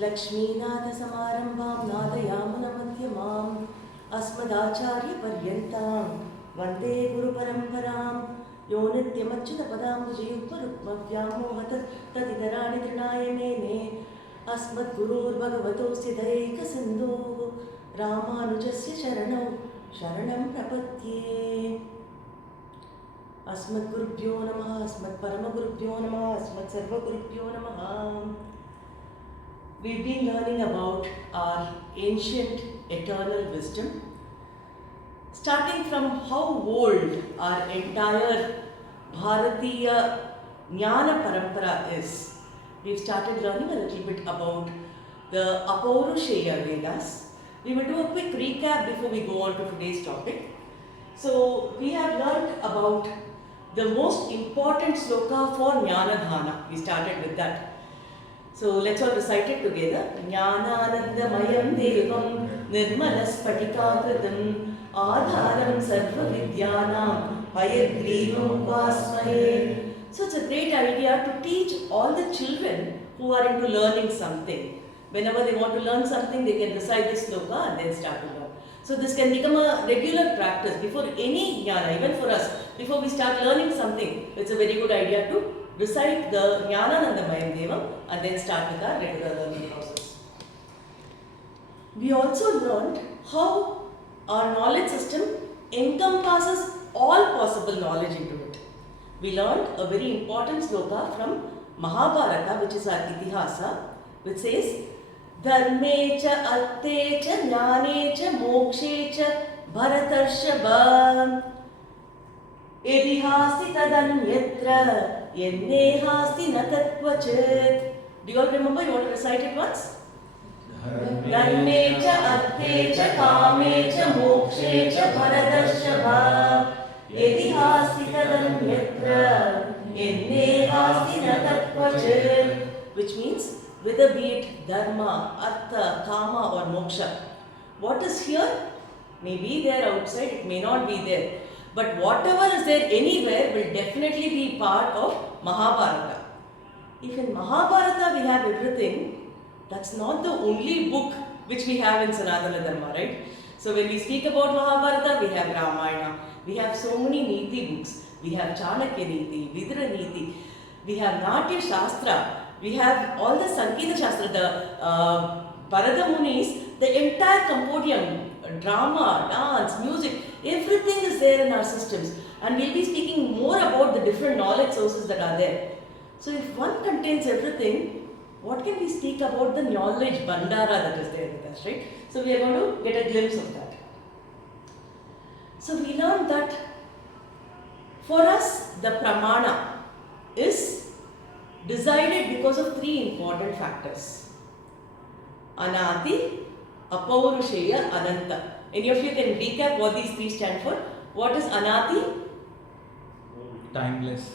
लक्ष्मीनाथसमारम्भां नादयामुनमध्यमाम् अस्मदाचार्यपर्यन्तां वन्दे गुरुपरम्परां यो नित्यमच्युतपदाम्बुजयुग्मरुक्मव्यामोहतत् तदितराणि तृणाय मेने अस्मद्गुरोर्भगवतोऽस्य दयैकसिन्धोः रामानुजस्य शरणौ शरणं प्रपद्ये। अस्मद्गुरुभ्यो नमः, अस्मत्परमगुरुभ्यो नमः, अस्मत्सर्वगुरुभ्यो नमः। We've been learning about our ancient eternal wisdom, starting from how old our entire Bharatiya Jnana Parampara is. We've started learning a little bit about the Apaurushaya Vedas. We will do a quick recap before we go on to today's topic. So, we have learned about the most important sloka for Jnana Dhana. We started with that. So let's all recite it together. Jnananandamayam devam nirmalaspatikakritam adharam sarva vidyanam hayagrivam upasmaye. So it's a great idea to teach all the children who are into learning something. Whenever they want to learn something, they can recite this sloka and then start to learn. So this can become a regular practice before any jnana, even for us. Before we start learning something, it's a very good idea to recite the Jnananandamayam Devam and then start with our regular learning process. We also learned how our knowledge system encompasses all possible knowledge into it. We learned a very important sloka from Mahabharata, which is our itihasa, which says Dharme cha arthe cha jnane cha mokshe cha bharatarshava itihasi tadanyatra ennehasti natatvachit. Do you all remember? You want to recite it once? Dharme cha arthe cha kame cha mokshe cha bharatarshava itihasi tadanyatra ennehasti natatvachit. Which means whether be it dharma, artha, kama or moksha. What is here may be there outside, it may not be there. But whatever is there anywhere will definitely be part of Mahabharata. If in Mahabharata we have everything, that's not the only book which we have in Sanatana Dharma, right? So when we speak about Mahabharata, we have Ramayana, we have so many Niti books. We have Chanakya Niti, Vidra Niti, we have Natya Shastra, we have all the Sankita Shastra, the Bharata Munis, the entire Compodium, drama, dance, music, everything is there in our systems, and we'll be speaking more about the different knowledge sources that are there. So if one contains everything, what can we speak about the knowledge bandara that is there with us, right? So we are going to get a glimpse of that. So we learned that for us the pramana is decided because of three important factors: Anati, Apaurushaya, Ananta. Any of you can recap what these three stand for? What is Anati? Timeless.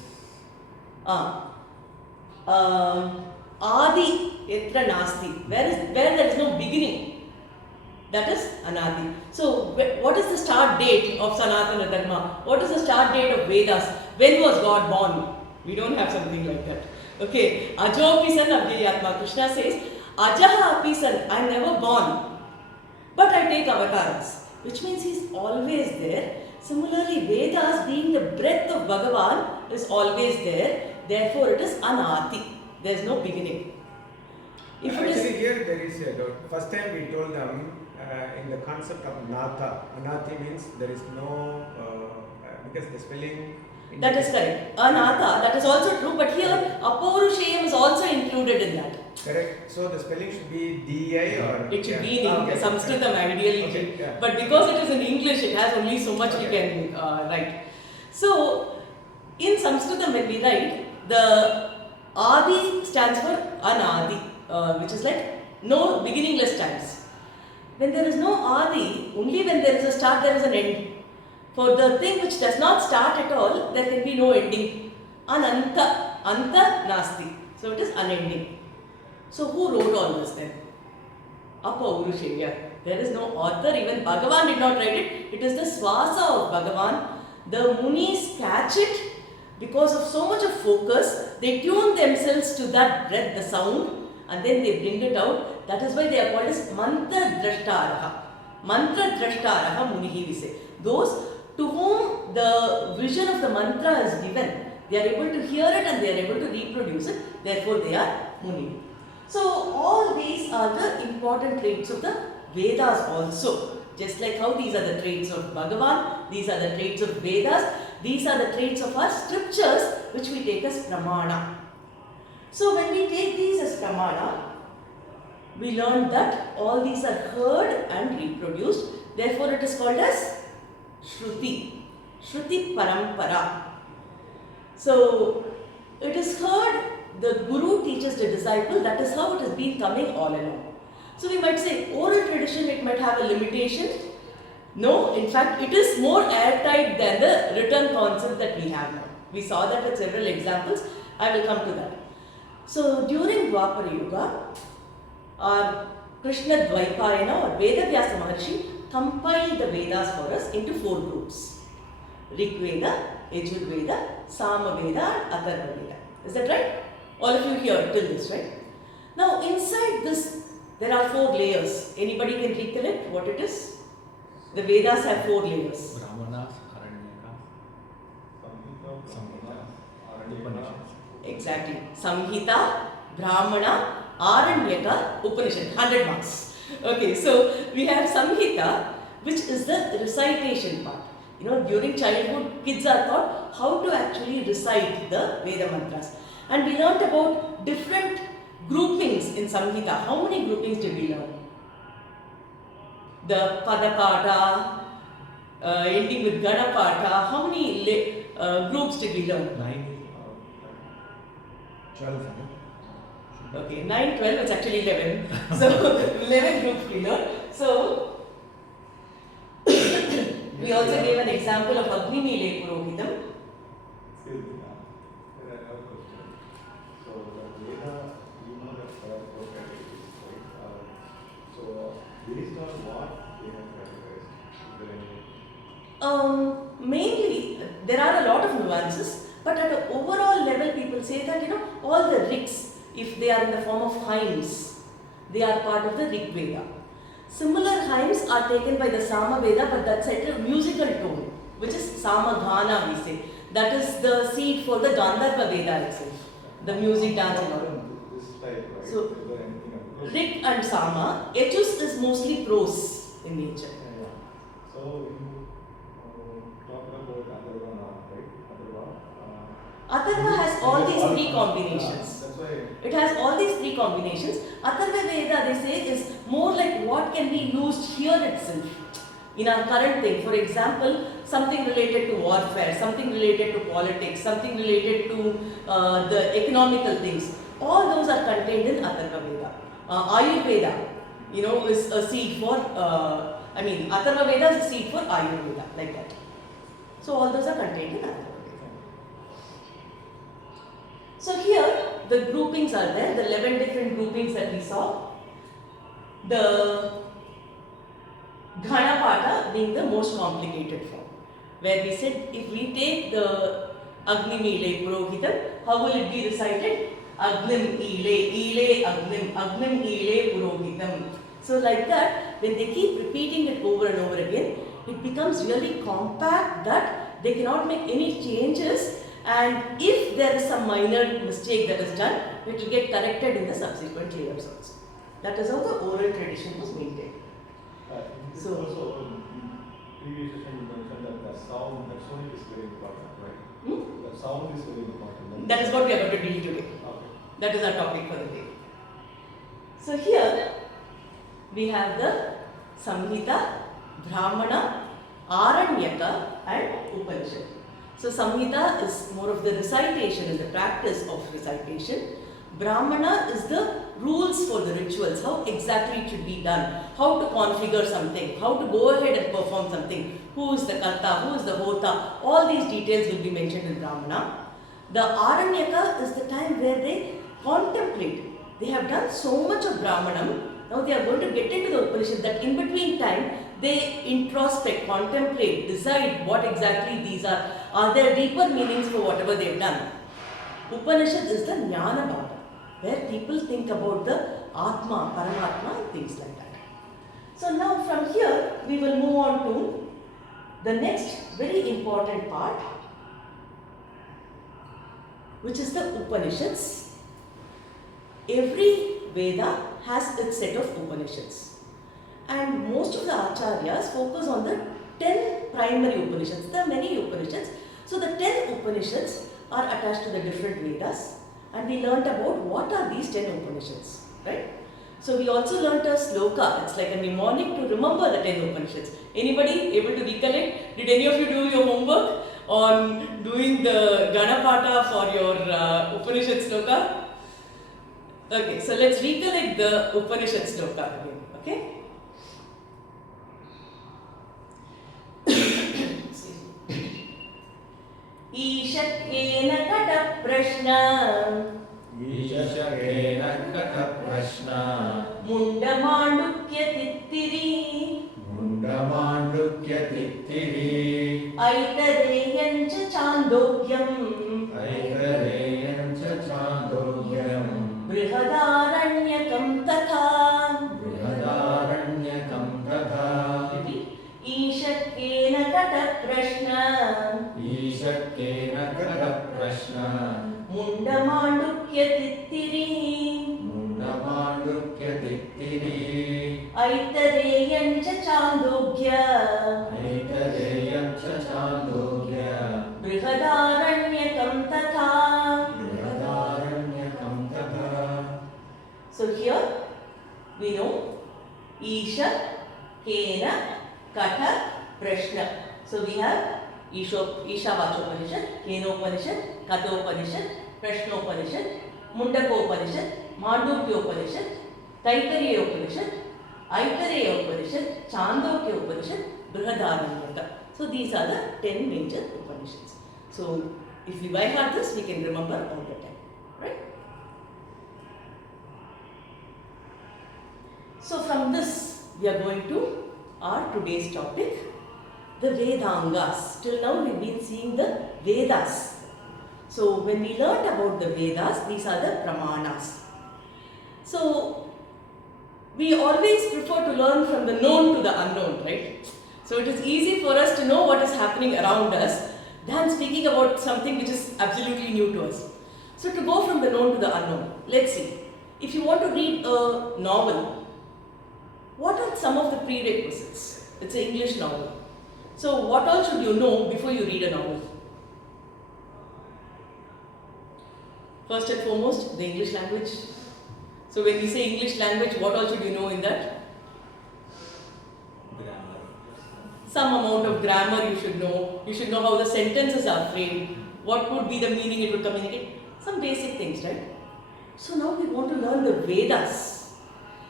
Adi etra nasti. Where there is no beginning. That is Anati. So what is the start date of Sanatana Dharma? What is the start date of Vedas? When was God born? We don't have something like that. Okay. Ajo apisan abhyayatma. Krishna says, Ajaha apisan, I am never born, but I take avatars, which means he is always there. Similarly, Vedas, being the breath of Bhagavan, is always there. Therefore, it is Anati. There is no beginning. If actually, here there is first time we told them in the concept of Natha. Anati means there is no, because the spelling. That is correct. Anatha, that is also true, but here Apaurushayam is also included in that. Correct. So the spelling should be D-I or? It should be in Sanskritam ideally. Okay, yeah. But because it is in English, it has only so much we can write. So in Sanskritam when we write, the Adi stands for Anadi, which is like no beginningless times. When there is no Adi, only when there is a start, there is an end. For the thing which does not start at all, there can be no ending. Ananta, anta nasti. So it is unending. So who wrote all this then? Apaurushaya. There is no author, even Bhagavan did not write it. It is the swasa of Bhagavan. The Munis catch it because of so much of focus. They tune themselves to that breath, the sound, and then they bring it out. That is why they are called as mantra drashtaraha. Mantra drashtaraha munihi we say. Those to whom the vision of the mantra is given, they are able to hear it and they are able to reproduce it. Therefore, they are muni. So all these are the important traits of the Vedas also. Just like how these are the traits of Bhagavan, these are the traits of Vedas, these are the traits of our scriptures which we take as pramana. So when we take these as pramana, we learn that all these are heard and reproduced. Therefore, it is called as Shruti. Shruti Parampara. So it is heard, the Guru teaches the disciple, that is how it has been coming all along. So we might say oral tradition, it might have a limitation. No, in fact it is more airtight than the written concept that we have now. We saw that with several examples. I will come to that. So during Dwapara Yuga, our Krishna Dvaipayana or Vedavyasa Maharshi compiled the Vedas for us into 4 groups. Rig Veda, Yajur Veda, Sama Veda and Atharva Veda. Is that right? All of you here till this, right? Now inside this there are 4 layers. Anybody can recollect what it is? The Vedas have 4 layers. Brahmanas, Aranyakas, Samhita, Upanishads. Exactly. Samhita, Brahmana, Aranyaka, Upanishad. 100 marks. Okay, so we have Samhita, which is the recitation part. You know, during childhood, kids are taught how to actually recite the Veda mantras. And we learnt about different groupings in Samhita. How many groupings did we learn? The Padapata, ending with Ganapata. How many groups did we learn? 9. 12. Okay, 9, 12, it's actually 11. So 11 groups we learned. So we also gave an example of Agnimile Purohitam. Excuse me, I have a question. So the Veda, you know that there are 4 categories, right? So based on what they have categorized? Is there any? Mainly, there are a lot of nuances, but at an overall level, people say that, you know, all the rigs, if they are in the form of hymns, they are part of the Rig Veda. Similar hymns are taken by the Sama Veda, but that's at a musical tone, which is Samagana we say. That is the seed for the Gandharva Veda itself, the music dance and all. This type, right? So, is there anything else? Rig and Sama, Yajus is mostly prose in nature. Yeah. So you talk about Atharva now, right? Atharva has all these 3 combinations. That's why. It has all these 3 combinations. Atharva Veda, they say, is more like what can be used here itself in our current thing. For example, something related to warfare, something related to politics, something related to the economical things. All those are contained in Atharva Veda. Ayurveda, you know, is a seed for, Atharva Veda is a seed for Ayurveda, like that. So all those are contained in Atharva Veda. So here the groupings are there, the 11 different groupings that we saw. The Ghanapata being the most complicated form, where we said if we take the Agnimile Purohitam, how will it be recited? Agnim Ile Agnim, Agnim Ile Purohitam. So like that, when they keep repeating it over and over again, it becomes really compact that they cannot make any changes. And if there is some minor mistake that is done, it will get corrected in the subsequent layers also. That is how the oral tradition was maintained. So also in previous session you mentioned that the sound is very important, right? The sound is very important. That is what we are going to deal today. Okay. That is our topic for the day. So here we have the Samhita, Brahmana, Aranyaka and Upanishad. So Samhita is more of the recitation and the practice of recitation. Brahmana is the rules for the rituals, how exactly it should be done, how to configure something, how to go ahead and perform something, who is the Karta, who is the Hota, all these details will be mentioned in Brahmana. The Aranyaka is the time where they contemplate. They have done so much of Brahmanam, now they are going to get into the Upanishad, that in between time they introspect, contemplate, decide what exactly these are. Are there deeper meanings for whatever they have done? Upanishad is the Jnana Bhava. where people think about the Atma, Paramatma and things like that. So now from here we will move on to the next very important part, which is the Upanishads. Every Veda has its set of Upanishads, and most of the Acharyas focus on the 10 primary Upanishads. There are many Upanishads. So the 10 Upanishads are attached to the different Vedas, and we learnt about what are these 10 Upanishads, right? So we also learnt a sloka. It's like a mnemonic to remember the 10 Upanishads. Anybody able to recollect? Did any of you do your homework on doing the Ganapata for your Upanishad sloka? Okay, so let's recollect the Upanishad sloka again, okay? ईशक्येन कटप्रश्न ईशकेन कटप्रश्न मुण्डमाण्डुक्यतित्तिरी मुण्डमाण्डुक्यतित्तिरी ऐतरेयं च चान्दोग्यम् ऐतरेयं च चान्दोग्यम् बृहदारण्यकं तथा बृहदारण्यकं तथा ईशक्येन कटप्रश्न ईशकेन कटप्रश्न मुण्डमाण्डुक्यतित्तिरी मुण्डमाण्डुक्यतित्तिरी ऐतरेयं च चान्दोग्य ऐतरेयं च चान्दोग्य बृहदारण्यकं तथा. बृहदारण्यकं तथा. So here we know Isha, Kena, Kata, Prashna. So we have Isha-Vachopanishad, Kenopanishad, Katopanishad, Prashnopanishad, Mundakopanishad, Mandukyopanishad, Taittiriyopanishad, Aitareyopanishad, Chandokyopanishad, Brihadaranyaka. So these are the 10 major Upanishads. So if we by heart this, we can remember all the 10, right? So from this, we are going to our today's topic, the Vedangas. Till now we've been seeing the Vedas. So when we learnt about the Vedas, these are the puranas. So we always prefer to learn from the known to the unknown, right? So it is easy for us to know what is happening around us than speaking about something which is absolutely new to us. So to go from the known to the unknown, let's see. If you want to read a novel, what are some of the prerequisites? It's an English novel. So what all should you know before you read a novel? First and foremost, the English language. So when we say English language, what all should you know in that? Grammar. Some amount of grammar you should know. You should know how the sentences are framed. What would be the meaning it would communicate. Some basic things, right? So now we want to learn the Vedas.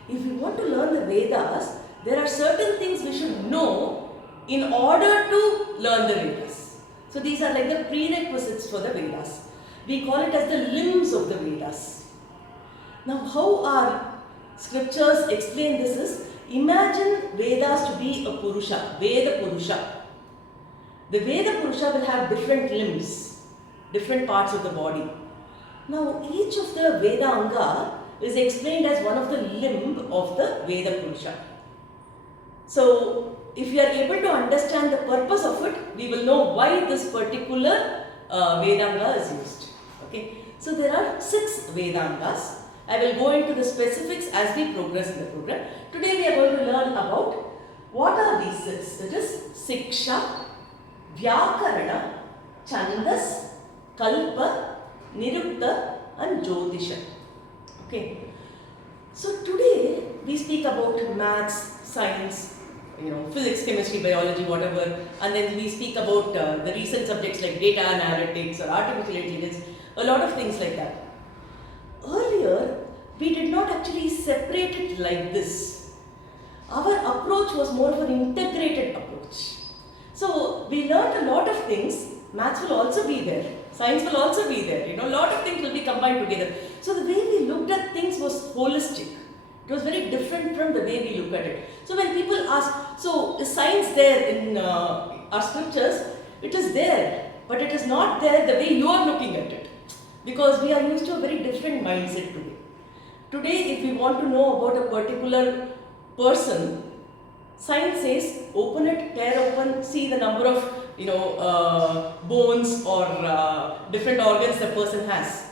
If we want to learn the Vedas, there are certain things we should know in order to learn the Vedas. So these are like the prerequisites for the Vedas. We call it as the limbs of the Vedas. Now how our scriptures explain this is, imagine Vedas to be a Purusha, Veda Purusha. The Veda Purusha will have different limbs, different parts of the body. Now each of the Vedanga is explained as one of the limb of the Veda Purusha. So if we are able to understand the purpose of it, we will know why this particular Vedanga is used. Okay. So there are 6 Vedangas. I will go into the specifics as we progress in the program. Today we are going to learn about what are these 6. It is Siksha, Vyakarana, Chandas, Kalpa, Nirukta and Jyotisha. Okay. So today we speak about maths, science, physics, chemistry, biology, whatever, and then we speak about the recent subjects like data analytics or artificial intelligence, a lot of things like that. Earlier, we did not actually separate it like this. Our approach was more of an integrated approach. So we learned a lot of things. Maths will also be there. Science will also be there. A lot of things will be combined together. So the way we looked at things was holistic. It was very different from the way we look at it. So when people ask, so is science there in our scriptures? It is there, but it is not there the way you are looking at it. Because we are used to a very different mindset today. Today, if we want to know about a particular person, science says open it, tear open, see the number of bones or different organs the person has.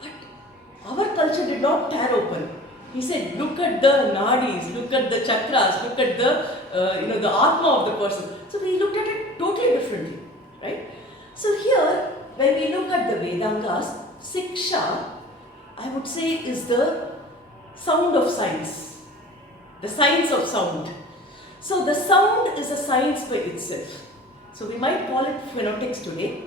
But our culture did not tear open. He said, look at the nadis, look at the chakras, look at the the atma of the person. So we looked at it totally differently, right? So here, when we look at the Vedangas, Siksha, I would say, is the sound of science, the science of sound. So the sound is a science by itself. So we might call it phonetics today,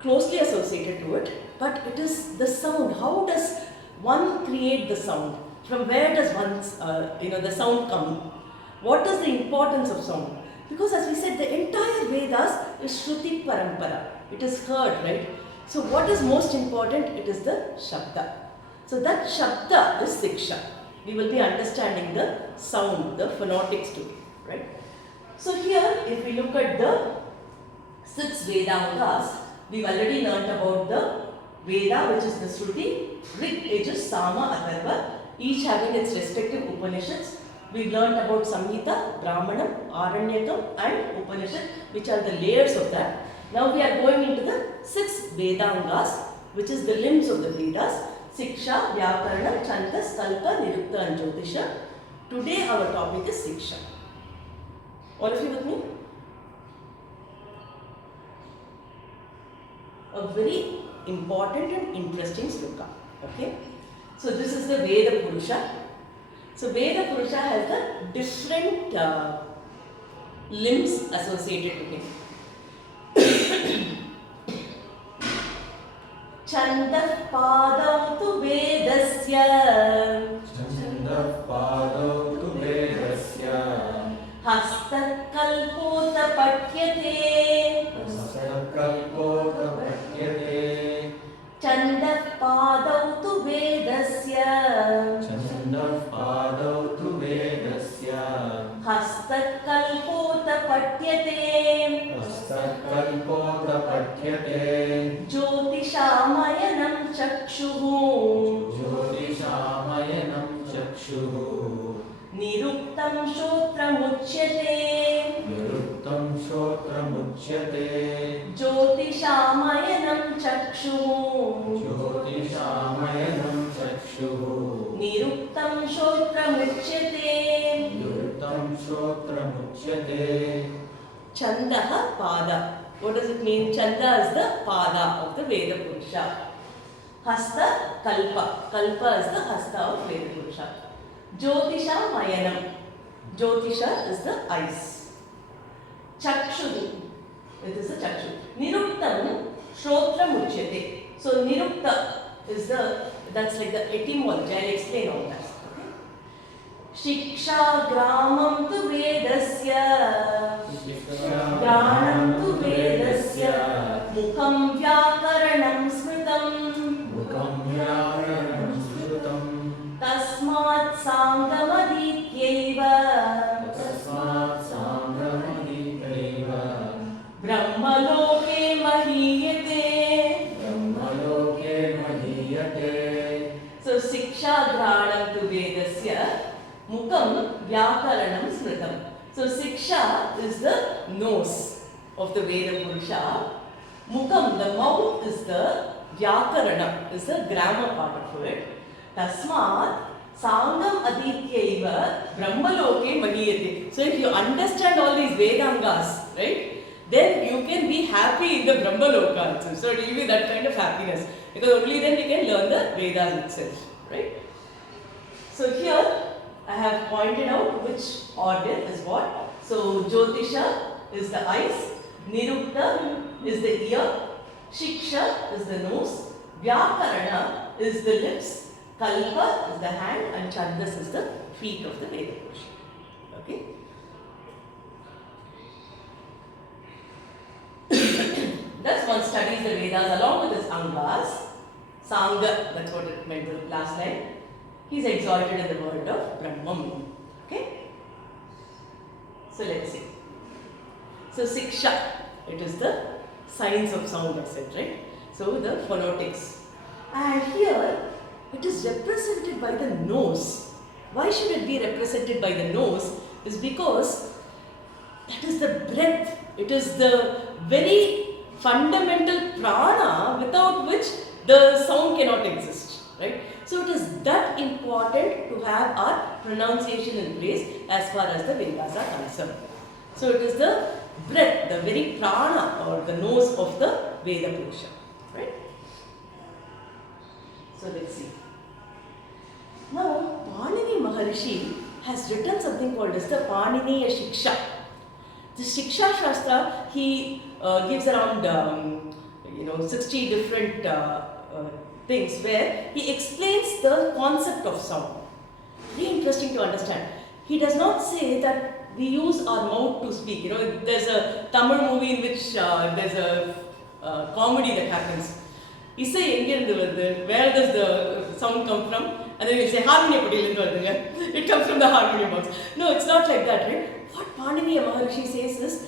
closely associated to it, but it is the sound. How does one create the sound? From where does the sound come? What is the importance of sound? Because as we said, the entire Vedas is Shruti Parampara. It is heard, right? So what is most important? It is the Shabda. So that Shabda is Siksha. We will be understanding the sound, the phonetics today, right? So here, if we look at the 6 Vedangas, we've already learnt about the Veda, which is the Shruti, Rig, Yajus, Sama, Atharva, each having its respective Upanishads. We've learnt about Samhita, Brahmanam, Aranyakam and Upanishad, which are the layers of that. Now we are going into the 6 Vedangas, which is the limbs of the Vedas, Siksha, Vyakarana, Chandas, Kalpa, Nirukta and Jyotisha. Today our topic is Siksha. All of you with me? A very important and interesting sloka. Okay? So this is the Veda Purusha. So Veda Purusha has the different limbs associated with him. Chandah padau tu vedasya. Chandah padau tu vedasya. Hasta kalpota patyate. Hasta kalpota patyate. Chandah padau tu vedasya. Chandah padau tu vedasya. Hasta kalpota patyate. Hasta kalpota patyate. Jyotishamayana chakshuhu. Jyotishamayana chakshuhu. Niruktam shrotramuchyate. Niruktam shrotramuchyate. Jyotishamayana chakshuhu. Jyotishamayana chakshuhu. Niruktam shrotramuchyate. Niruktam shrotramuchyate. Chandaha pada. What does it mean? Chanda is the pada of the Veda Purusha. Hasta kalpa. Kalpa is the hasta of Veda Purusha. Jyotisha mayanam. Jyotisha is the eyes. Chakshu. It is the chakshu. Niruktam shrotra muchyate. So nirukta is that's like the etymology. I'll explain all that. Okay? Shiksha gramam tu vedasya. Granam tu vedasya. Mukam vyakaranam smritam. Mukam vyaranam smritam. Tasmat sangamadityaiva. Tasmat sangamaditaiva. Brahmaloke mahiyate. Brahmaloke mahiyate. So Siksha Granam tu Vedasya Mukam Vyakaranam Smritam. So Siksha is the nose of the Veda Purusha. Mukam, the mouth, is the Vyakarana, is the grammar part of it. Tasmat Sangam Adityaiva Brahmaloke Mahiyate. So if you understand all these Vedangas, right, then you can be happy in the Brahmaloka also. So it will be that kind of happiness. Because only then we can learn the Vedas itself, right? So here I have pointed out which order is what. So Jyotisha is the eyes, Nirukta is the ear, Shiksha is the nose, Vyakarana is the lips, Kalpa is the hand and Chandas is the feet of the Veda Purusha. Okay? Thus one studies the Vedas along with his Angas. Sangha, that's what it meant the last line. He is exalted in the world of Brahman. Okay? So let's see. So Siksha, it is the science of sound, I said, right? So the phonetics. And here it is represented by the nose. Why should it be represented by the nose? Is because that is the breath. It is the very fundamental prana without which the sound cannot exist, right? So it is that important to have our pronunciation in place as far as the Vedas are concerned. So it is the breath, the very prana or the nose of the Veda Purusha, right? So let's see. Now, Panini Maharishi has written something called as the Paniniya Shiksha. The Shiksha Shastra, he gives around 60 different things where he explains the concept of sound. Very interesting to understand. He does not say that we use our mouth to speak. There's a Tamil movie in which there's a comedy that happens. You say, where does the sound come from? And then you say, harmonium. It comes from the harmonium box. No, it's not like that, right? What Paniniya Maharishi says is,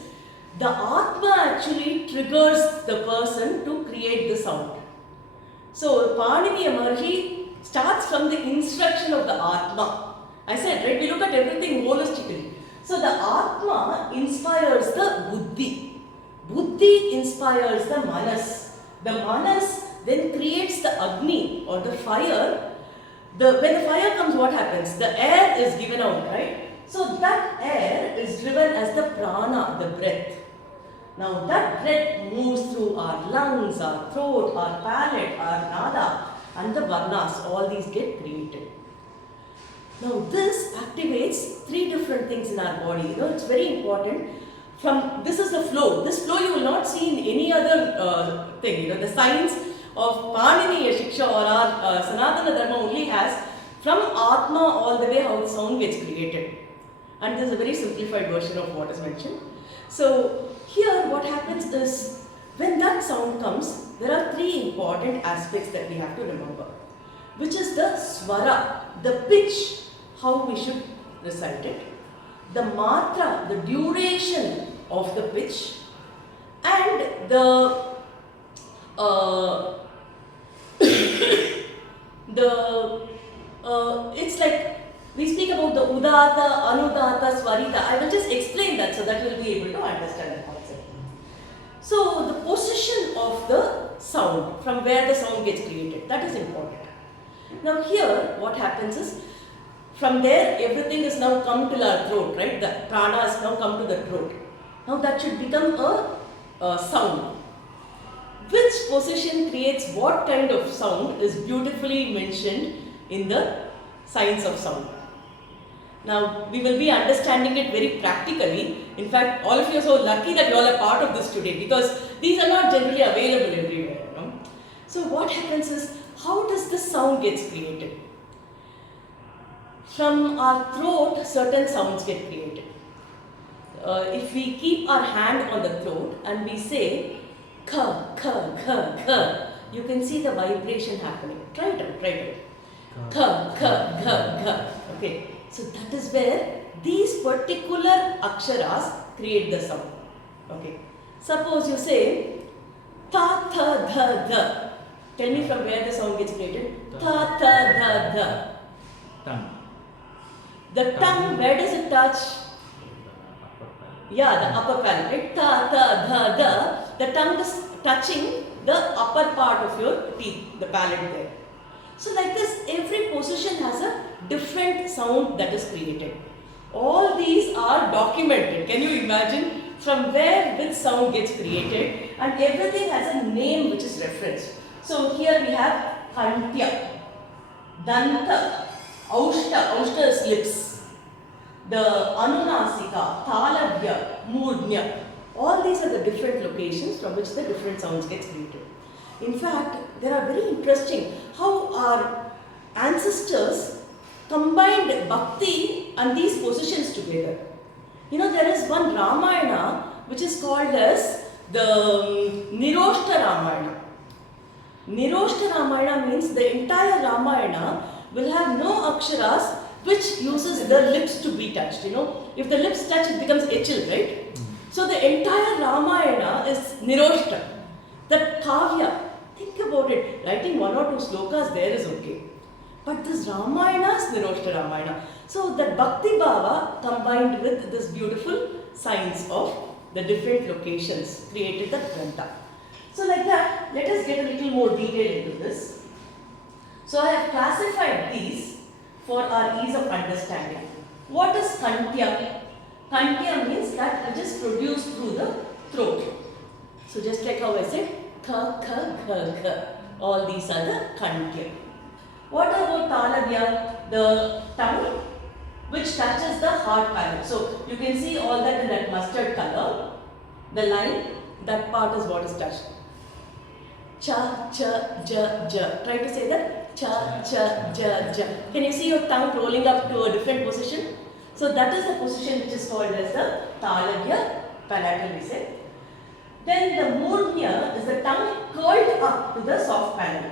the Atma actually triggers the person to create the sound. So, Paniniya Maharishi starts from the instruction of the Atma. I said, right, we look at everything holistically. So, the Atma inspires the Buddhi. Buddhi inspires the Manas. The Manas then creates the Agni or the fire. When the fire comes, what happens? The air is given out, right? So that air is driven as the prana, the breath. Now that breath moves through our lungs, our throat, our palate, our nada, and the varnas. All these get created. Now this activates 3 different things in our body. It's very important. This is the flow. This flow you will not see in any other thing. The science of Paniniya Shiksha or our Sanatana Dharma only has from Atma all the way how the sound gets created. And this is a very simplified version of what is mentioned. So here what happens is, when that sound comes, there are 3 important aspects that we have to remember, which is the swara, the pitch, how we should recite it, the matra, the duration of the pitch, and the it's like we speak about the udata, anudata, swarita. I will just explain that so that you will be able to understand the concept. So the position of the sound, from where the sound gets created, that is important. Now here what happens is, from there everything is now come to our throat, right? The prana has now come to the throat. Now that should become a sound. Which position creates what kind of sound is beautifully mentioned in the science of sound. Now we will be understanding it very practically. In fact, all of you are so lucky that you all are part of this today, because these are not generally available everywhere. So what happens is, how does the sound gets created? From our throat, certain sounds get created. If we keep our hand on the throat and we say ka, ka, ka, ka, you can see the vibration happening. Try it out. Ka, ka, ka, ka. Okay. So that is where these particular aksharas create the sound. Okay. Suppose you say ta, tha, dha, dha. Tell me from where the sound gets created. Ta, tha, dha, dha. Tongue. The tongue, where does it touch? Yeah, the upper palate, right? Ta, ta, dha, dha. The tongue is touching the upper part of your teeth, the palate there. So like this, every position has a different sound that is created. All these are documented. Can you imagine from where which sound gets created? And everything has a name which is referenced. So here we have Kantya, Danta, Aushta, Aushta is lips, the Anunasika, Talavya, Mudnya. All these are the different locations from which the different sounds gets created. In fact, they are very interesting how our ancestors combined bhakti and these positions together. There is one Ramayana which is called as the Niroshta Ramayana. Niroshta Ramayana means the entire Ramayana will have no aksharas which uses the lips to be touched. If the lips touch, it becomes echil, right? So the entire Ramayana is Niroshta. The Kavya, think about it, writing 1 or 2 slokas there is okay. But this Ramayana is Niroshta Ramayana. So that Bhakti Bhava combined with this beautiful science of the different locations created the Grantha. So like that, let us get a little more detail into this. So I have classified these for our ease of understanding. What is Kantya? Kantya means that which is produced through the throat. So just like how I said, Ka, Ka, Ka, Ka. All these are the Kantya. What about Talavya? The tongue which touches the heart panel. So you can see all that in that mustard color. The line, that part is what is touched. Cha, cha, ja, ja. Try to say that. Cha, cha, ja, ja. Can you see your tongue rolling up to a different position? So that is the position which is called as the Talavya palatal, we say. Then the Murnya is the tongue curled up to the soft panel.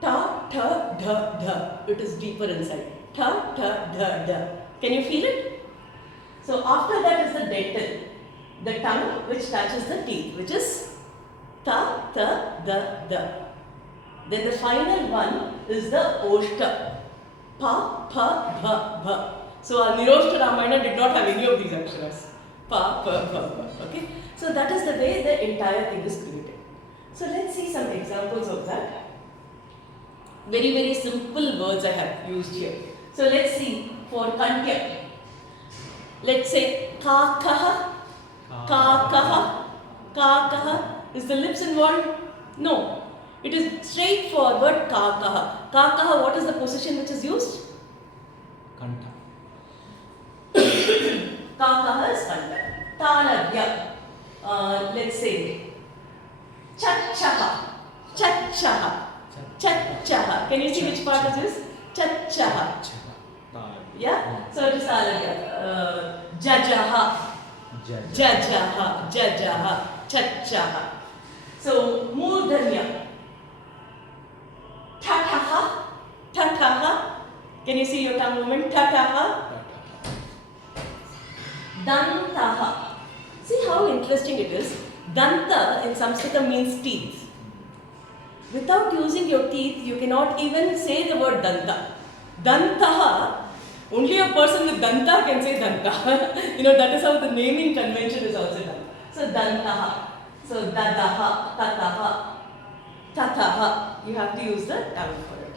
Ta, ta, da, da. It is deeper inside. Ta, ta, da, da. Can you feel it? So after that is the dental. The tongue which touches the teeth, which is ta, ta, da, da. Then the final one is the Oshta. Pa, pa, bha, bha. So our Niroshta Ramayana did not have any of these aksharas. Pa, pa, bha, bha. Okay. So that is the way the entire thing is created. So let's see some examples of that. Very, very simple words I have used here. So let's see for Kantya. Let's say Kakaha. Kakaha. Kakaha. Is the lips involved? No. It is straightforward Kakaha. Kakaha, what is the position which is used? Kanta. Kakaha is Kanta. Talavya. Let's say Chachaha. Chachaha. Chachaha. Can you see which part is this? Chachaha. Yeah? So it is Talavya. Jajaha. Jajaha. Jajaha. Chachaha. So Murdanya. Tataha. Tataha. Can you see your tongue movement? Tataha. Dantaha. See how interesting it is. Danta in Sanskrit means teeth. Without using your teeth, you cannot even say the word danta. Dantaha, only a person with danta can say danta. That is how the naming convention is also done. So dantaha. So dadaha, tataha, tataha. You have to use the tongue for it.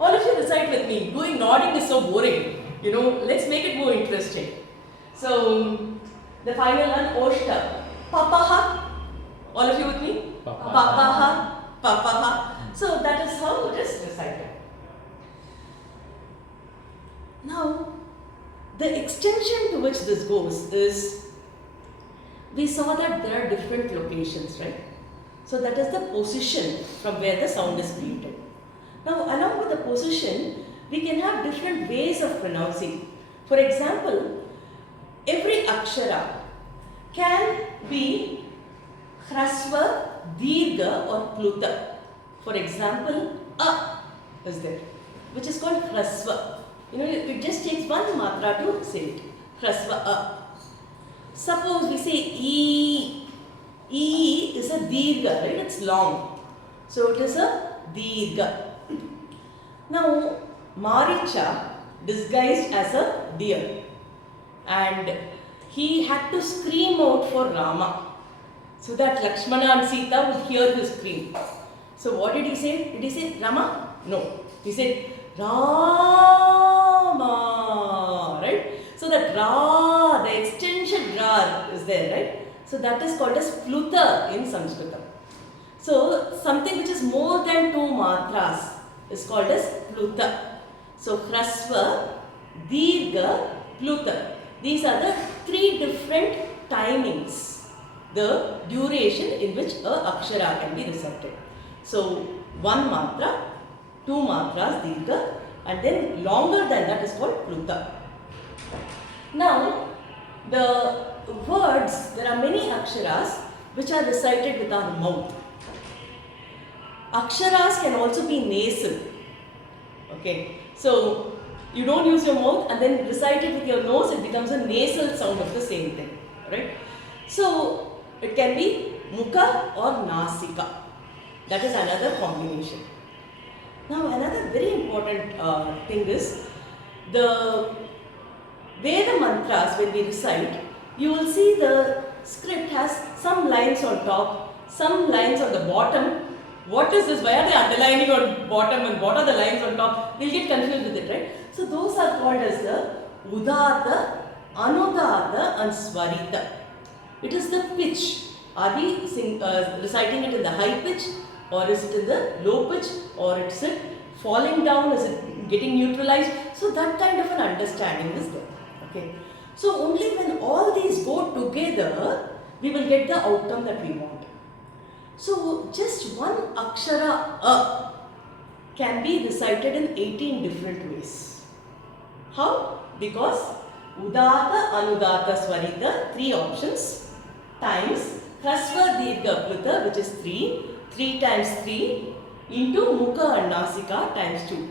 All of you recite with me. Doing nodding is so boring. Let's make it more interesting. So the final one, Oshta. Papaha. All of you with me? Papaha. Papaha. So that is how it is recited. Now, the extension to which this goes is, we saw that there are different locations, right? So that is the position from where the sound is created. Now, along with the position, we can have different ways of pronouncing. For example, every akshara can be hrasva, dirgha or pluta. For example, a is there, which is called hrasva. It just takes one matra to say it. Hrasva a. Suppose we say e. E is a dirgha, right? It's long. So it is a dirgha. Now, Maricha disguised as a deer, and he had to scream out for Rama so that Lakshmana and Sita would hear his scream. So what did he say? Did he say Rama? No. He said Rama, right? So that Ra, the extension Ra is there, right? So that is called as Pluta in Sanskrit. So something which is more than 2 matras is called as Pluta. So Hrasva, Dirgha, Pluta. These are the 3 different timings, the duration in which a akshara can be recited. So 1 matra, 2 matras, Dirgha, and then longer than that is called Pluta. Now, the words, there are many aksharas which are recited with our mouth. Aksharas can also be nasal. Okay, so you don't use your mouth and then recite it with your nose, it becomes a nasal sound of the same thing, right? So it can be mukha or nasika. That is another combination. Now another very important thing is the Veda mantras. When we recite, you will see the script has some lines on top, some lines on the bottom. What is this? Why are they underlining on bottom and what are the lines on top? We'll get confused with it, right? So those are called as the Udata, Anudata and Swarita. It is the pitch. Are we reciting it in the high pitch, or is it in the low pitch, or is it falling down, is it getting neutralized? So that kind of an understanding is there. Okay. So only when all these go together, we will get the outcome that we want. So just one akshara A can be recited in 18 different ways. How? Because Udata, Anudata, Swarita, 3 options, times Hrasva, Dirgha, Pluta, which is 3 times 3 into Mukha and Nasika times 2.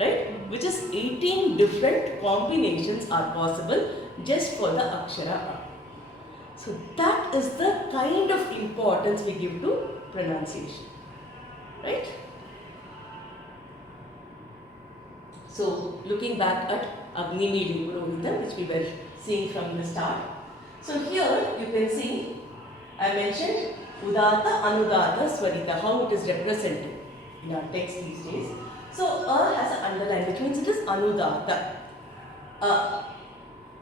Right? Which is 18 different combinations are possible just for the akshara A. So that is the kind of importance we give to pronunciation. Right? So looking back at Agni Mili Purohitam, which we were seeing from the start. So here you can see I mentioned Udata, Anudata, Swarita, how it is represented in our text these days. So A has an underline, which means it is Anudata.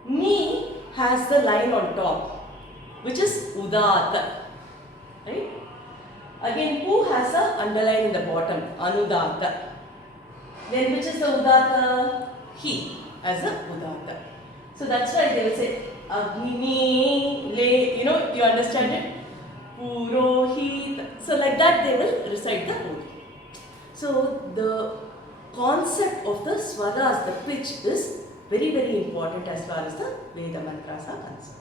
Me has the line on top, which is Udata. Right? Again, Pu has an underline in the bottom, Anudata. Then which is the Udata? He as a Udata. So that's why they will say Agni, Le, you understand it? Purohit. So like that they will recite the whole thing. So the concept of the swaras, the pitch, is very, very important as far as the Veda mantras are concerned.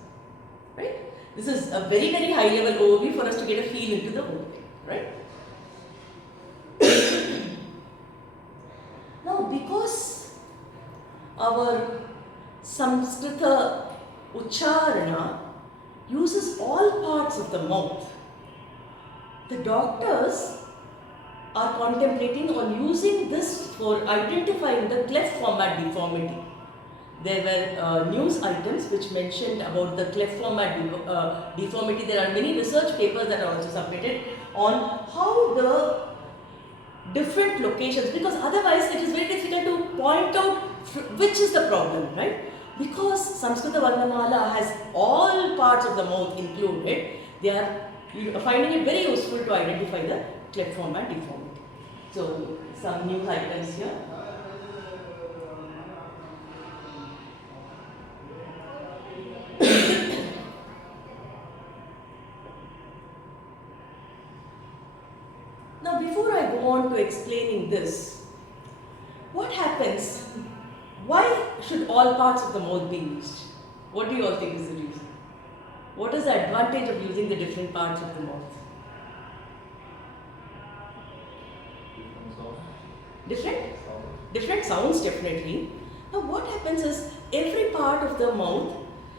Right? This is a very, very high level overview for us to get a feel into the whole thing. Right? Now, because our Samskrita Ucharana uses all parts of the mouth, the doctors are contemplating on using this for identifying the cleft format deformity. There were news items which mentioned about the cleft format deformity. There are many research papers that are also submitted on how the different locations, because otherwise it is very difficult to point out which is the problem, right? Because Samskrita Varnamala has all parts of the mouth included, they are finding it very useful to identify the cleft format deformity. So, some news items here. Now, before I go on to explaining this, what happens? Why should all parts of the mouth be used? What do you all think is the reason? What is the advantage of using the different parts of the mouth? Different sounds, definitely. Now what happens is, every part of the mouth,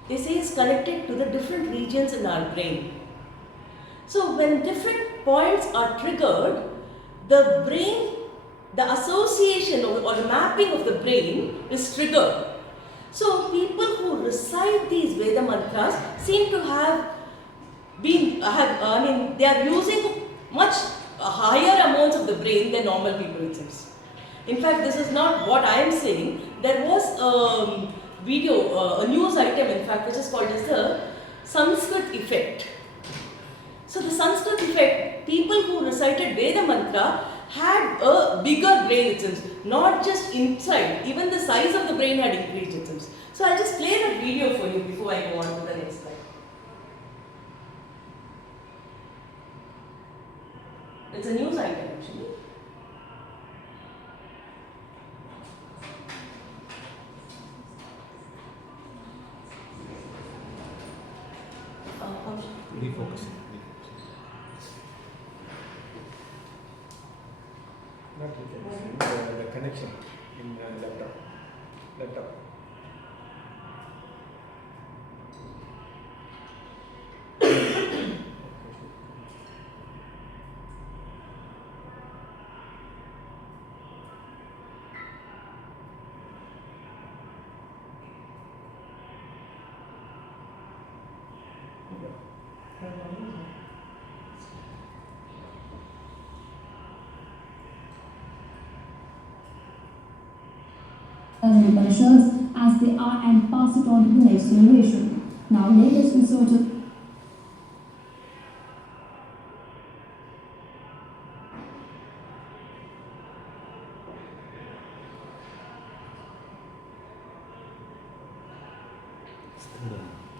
they say, is connected to the different regions in our brain. So when different points are triggered, the brain, the association or the mapping of the brain is triggered. So people who recite these Veda mantras seem to have they are using much higher amounts of the brain than normal people, it seems. In fact, this is not what I am saying. There was a video, a news item in fact, which is called as the Sanskrit effect. So the Sanskrit effect, people who recited Veda mantra had a bigger brain, it seems, not just inside, even the size of the brain had increased, it seems. So I'll just play that video for you before I go on to the next slide. It's a news item actually. Refocusing. Not refocusing, the connection in laptop. Upanishads as they are and pass it on to the next generation. Now, latest research.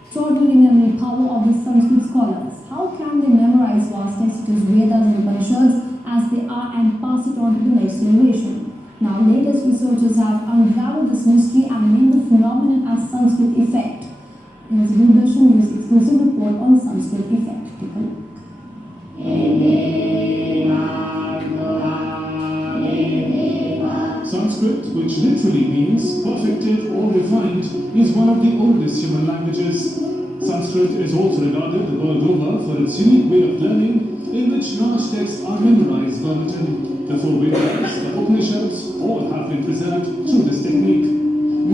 Extraordinary memory power of the Sanskrit scholars. How can they memorize vast texts, Vedas and Upanishads as they are and pass it on to the next generation? Now, latest researchers have unraveled this mystery and named the phenomenon as Sanskrit effect. Here's Doordarshan News exclusive report on Sanskrit effect. Take a look. Sanskrit, which literally means perfected or refined, is one of the oldest human languages. Sanskrit is also regarded the world over for its unique way of learning, in which large texts are memorized verbatim. The four Vedas, the Upanishads, all have been preserved through this technique.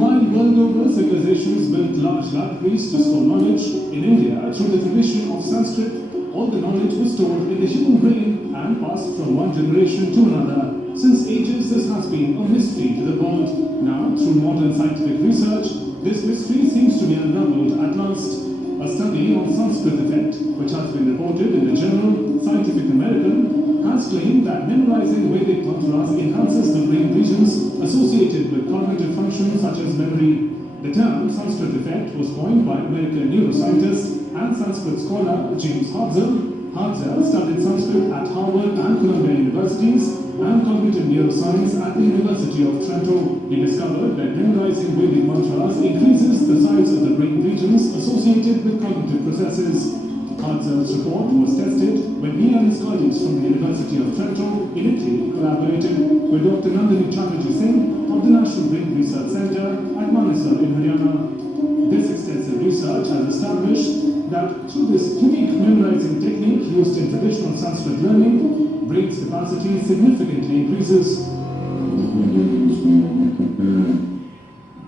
While world over civilizations built large libraries to store knowledge, in India, through the tradition of Sanskrit, all the knowledge was stored in the human brain and passed from one generation to another. Since ages, this has been a mystery to the world. Now, through modern scientific research, this mystery seems to be unraveled at last. A study on Sanskrit effect, which has been reported in the journal Scientific American, has claimed that memorizing Vedic mantras enhances the brain regions associated with cognitive functions such as memory. The term Sanskrit effect was coined by American neuroscientist and Sanskrit scholar James Hartzell. Hartzell studied Sanskrit at Harvard and Columbia Universities and cognitive neuroscience at the University of Toronto. He discovered that memorizing Vedic mantras increases the size of the brain regions associated with cognitive processes. Hartzell's report was tested when he and his colleagues from the University of Toronto in Italy collaborated with Dr. Nandini Chatterjee Singh of the National Brain Research Center at Manesar in Haryana. This extensive research has established that through this unique memorizing technique used in traditional Sanskrit learning, brain's capacity significantly increases.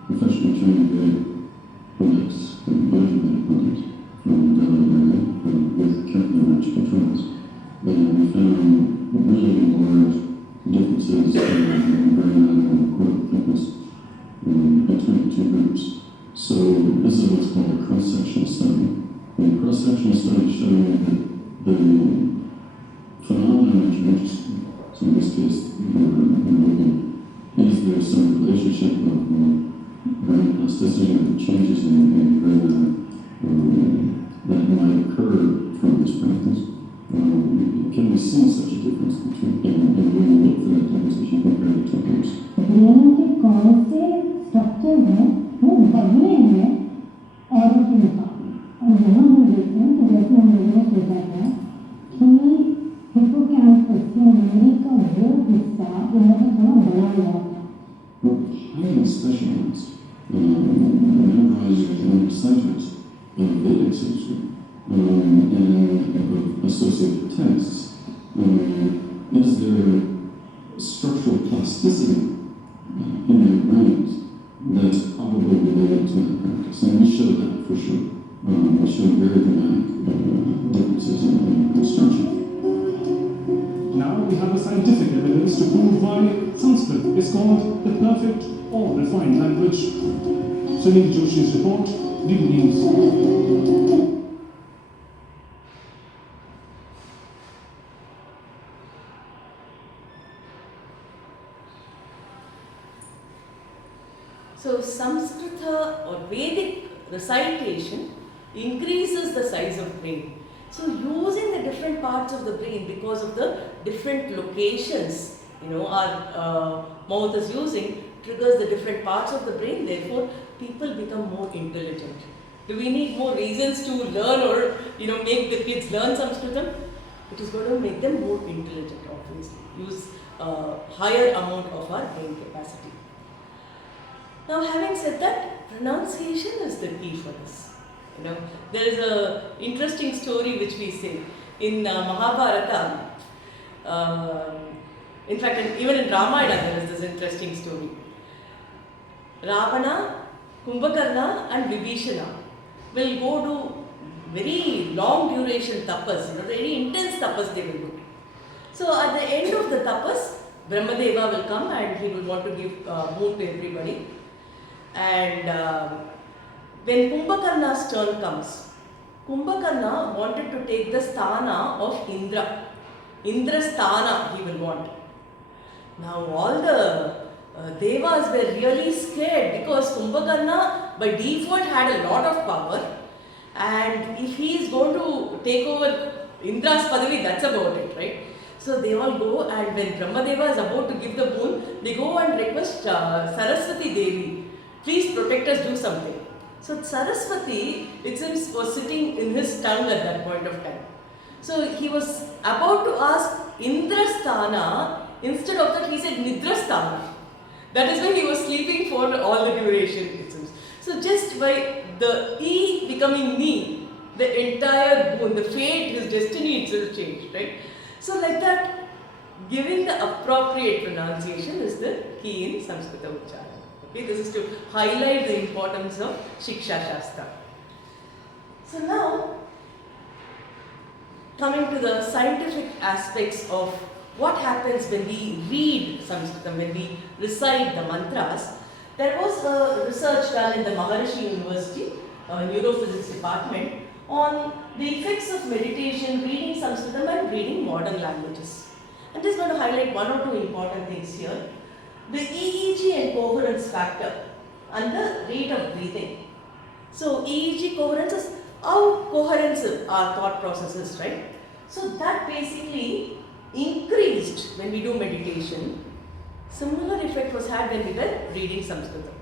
Professional training Vedic products and biomed products from Delaware with carefully matched controls. And we found really large differences in brain and cortical thickness between the two groups. So this is what's called a cross-sectional study. And a cross-sectional study showing that the phenomenon measured, so in this case, is there some relationship of brain plasticity or changes in brain that might occur from this practice? Can we see such a difference between, and when you look for that difference as you compare the two groups? Brain के कौन से structure हैं वो बदले हैं औरों के मुकाबले और यहाँ हम देखते हैं तो जैसे हम लोगों ने सोचा था कि हिप्पोकैम्पस के मेमोरी का वो हिस्सा जो है वो थोड़ा बड़ा हुआ था Highly specialized, memorizers and reciters of Vedic Sanskrit and associated texts. Is there structural plasticity in their brains that's probably related to that practice? And we showed that for sure. We showed very dramatic differences in structure. Now we have a scientific evidence to prove why Sanskrit is called the perfect or refined language. Sunil Joshi's report, DB News. So Samskrita or Vedic recitation increases the size of brain. So using the different parts of the brain because of the different locations, our mouth is using triggers the different parts of the brain. Therefore, people become more intelligent. Do we need more reasons to learn or make the kids learn Sanskritam? It is going to make them more intelligent. Obviously, use a higher amount of our brain capacity. Now, having said that, pronunciation is the key for us. There is an interesting story which we say in Mahabharata. In fact, even in Ramayana, there is this interesting story. Ravana, Kumbhakarna, and Vibhishana will go to very long duration tapas, very intense tapas they will do. So, at the end of the tapas, Brahmadeva will come and he will want to give moon to everybody. And when Kumbhakarna's turn comes, Kumbhakarna wanted to take the sthana of Indra. Indra's sthana he will want. Now all the devas were really scared because Kumbhakarna by default had a lot of power, and if he is going to take over Indra's padavi, that's about it, right? So they all go, and when Brahmadeva is about to give the boon, they go and request Saraswati Devi, please protect us, do something. So Saraswati, it seems, was sitting in his tongue at that point of time. So he was about to ask Indrasthana, instead of that he said Nidrasthana. That is why he was sleeping for all the duration, it seems. So just by the E becoming Ni, the entire boon, the fate, his destiny itself changed, right? So like that, giving the appropriate pronunciation is the key in Sanskrita Uchchara. Okay, this is to highlight the importance of Shiksha Shastra. So now, coming to the scientific aspects of what happens when we read Sanskritam, when we recite the mantras, there was a research done in the Maharishi University, Neurophysics department, on the effects of meditation, reading Sanskritam and reading modern languages. I'm just going to highlight one or two important things here. The EEG and coherence factor and the rate of breathing. So EEG coherence is how coherent our thought processes, right? So that basically increased when we do meditation. Similar effect was had when we were reading Sanskritam.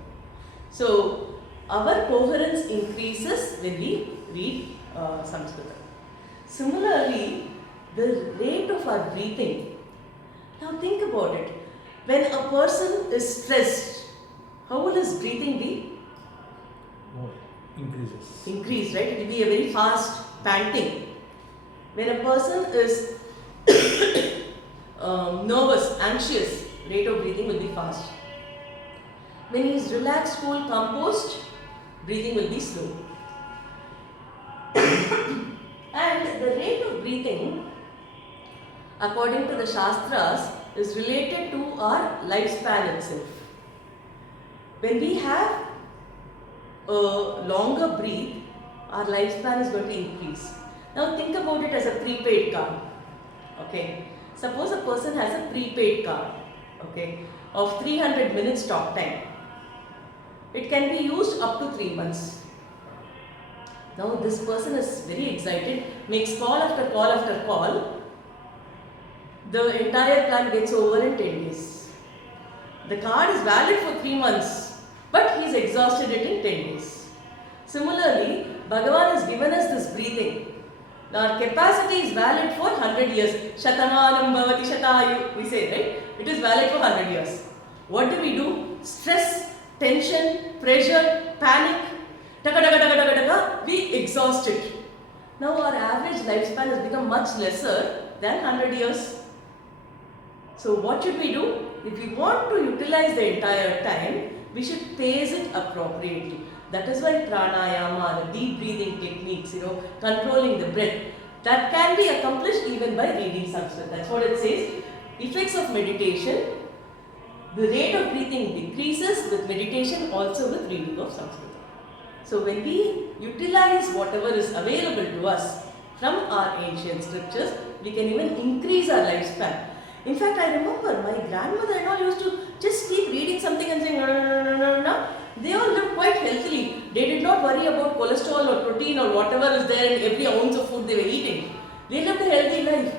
So our coherence increases when we read Sanskritam. Similarly, the rate of our breathing. Now think about it. When a person is stressed, how will his breathing be? More increases. Increased, right? It will be a very fast panting. When a person is nervous, anxious, rate of breathing will be fast. When he is relaxed, cool, composed, breathing will be slow. And the rate of breathing, according to the Shastras, is related to our lifespan itself. When we have a longer breath, our lifespan is going to increase. Now think about it as a prepaid card. Okay. Suppose a person has a prepaid card, okay, of 300 minutes talk time. It can be used up to 3 months. Now this person is very excited, makes call after call after call. The entire plan gets over in 10 days. The card is valid for 3 months, but he's exhausted it in 10 days. Similarly, Bhagavan has given us this breathing. Now our capacity is valid for 100 years. Shatamanam bhavati shatayu, we say, right? It is valid for 100 years. What do? Stress, tension, pressure, panic, we exhaust it. Now our average lifespan has become much lesser than 100 years. So what should we do? If we want to utilize the entire time, we should pace it appropriately. That is why pranayama, the deep breathing techniques, controlling the breath, that can be accomplished even by reading Sanskrit. That's what it says. Effects of meditation, the rate of breathing decreases with meditation, also with reading of Sanskrit. So when we utilize whatever is available to us from our ancient scriptures, we can even increase our lifespan. In fact, I remember my grandmother and all used to just keep reading something and saying, no. They all lived quite healthily. They did not worry about cholesterol or protein or whatever is there in every ounce of food they were eating. They lived a healthy life.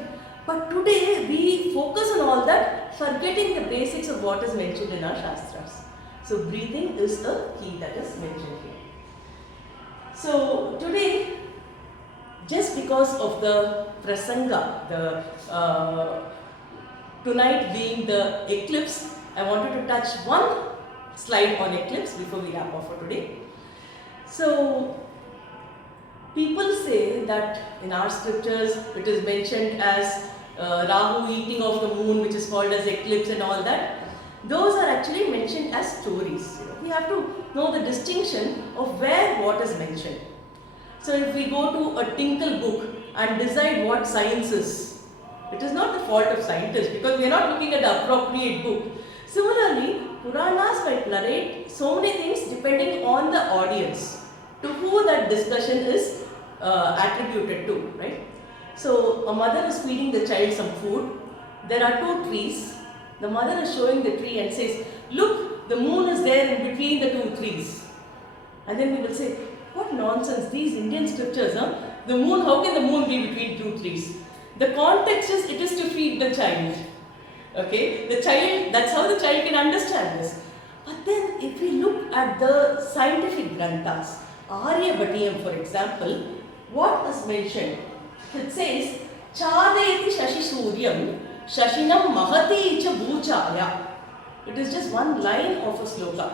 But today, we focus on all that, forgetting the basics of what is mentioned in our Shastras. So, breathing is a key that is mentioned here. So, today, just because of the prasanga, tonight being the eclipse, I wanted to touch one slide on eclipse before we wrap up for today. So, people say that in our scriptures it is mentioned as Rahu eating of the moon, which is called as eclipse and all that. Those are actually mentioned as stories. We have to know the distinction of where what is mentioned. So, if we go to a tinkle book and decide what science is, it is not the fault of scientists because we are not looking at the appropriate book. Similarly, Puranas might narrate so many things depending on the audience, to who that discussion is attributed to, right? So, a mother is feeding the child some food. There are two trees. The mother is showing the tree and says, look, the moon is there in between the two trees. And then we will say, what nonsense, these Indian scriptures, huh? The moon, how can the moon be between two trees? The context is, it is to feed the child. Okay, the child, that's how the child can understand this. But then if we look at the scientific granthas, Aryabhatiyam for example, what is mentioned? It says, Chadayati Shashi Suryam, Shashinam Mahati Cha Bhuchaya. It is just one line of a sloka.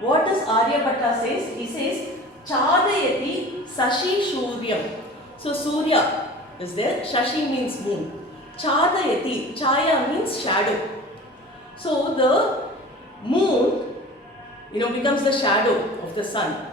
What does Aryabhatta says? He says, Chadayati Sashi Suryam. So Surya is there, Shashi means moon. Chadayati, Chaya means shadow. So the moon, becomes the shadow of the sun.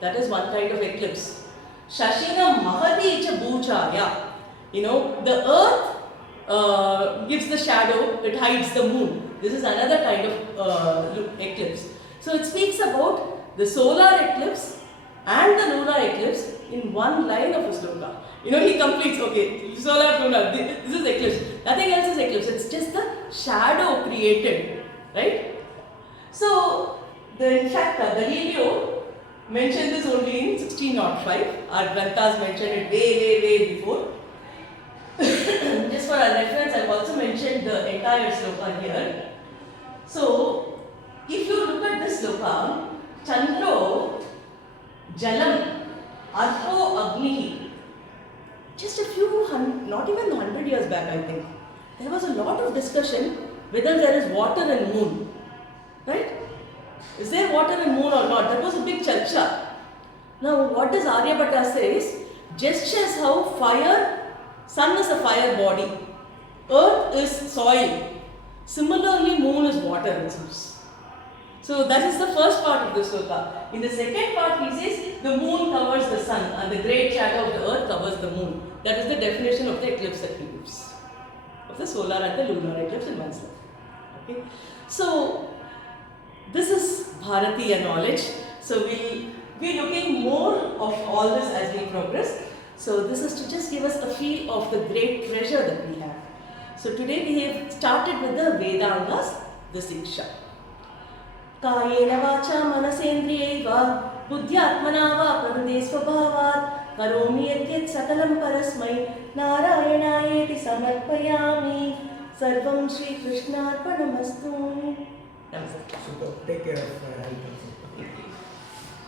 That is one kind of eclipse. Shashina Mahati Cha Bhuchaya. The earth gives the shadow, it hides the moon. This is another kind of eclipse. So it speaks about the solar eclipse and the lunar eclipse in one line of a sloka. He completes, okay, solar, lunar, this is eclipse. Nothing else is eclipse. It's just the shadow created, right? So, in fact, Galileo mentioned this only in 1605. Our granthas mentioned it way before. Just for our reference, I've also mentioned the entire sloka here. So, if you look at this sloka, Chandro Jalam Arpo Agnihi. Just a few, not even 100 years back, I think, there was a lot of discussion whether there is water in moon, right? Is there water in moon or not? That was a big charcha. Now, what does Aryabhatta says? Just as how sun is a fire body, earth is soil. Similarly, moon is water, it seems. So that is the first part of the sloka. In the second part, he says the moon covers the sun and the great shadow of the earth covers the moon. That is the definition of the eclipse that he gives, of the solar and the lunar eclipse in one slide. Okay. So this is Bharatiya knowledge. So we'll be looking more of all this as we progress. So this is to just give us a feel of the great treasure that we have. So today we have started with the Vedangas, the Siksha. Kayena vacha manasendriyaiva buddhyatmana va prakriti svabhavat karomi yatyat sakalam parasmai narayanaayeti samarpayami sarvam Shri Krishnarpanamastu. Super. Take care of health also.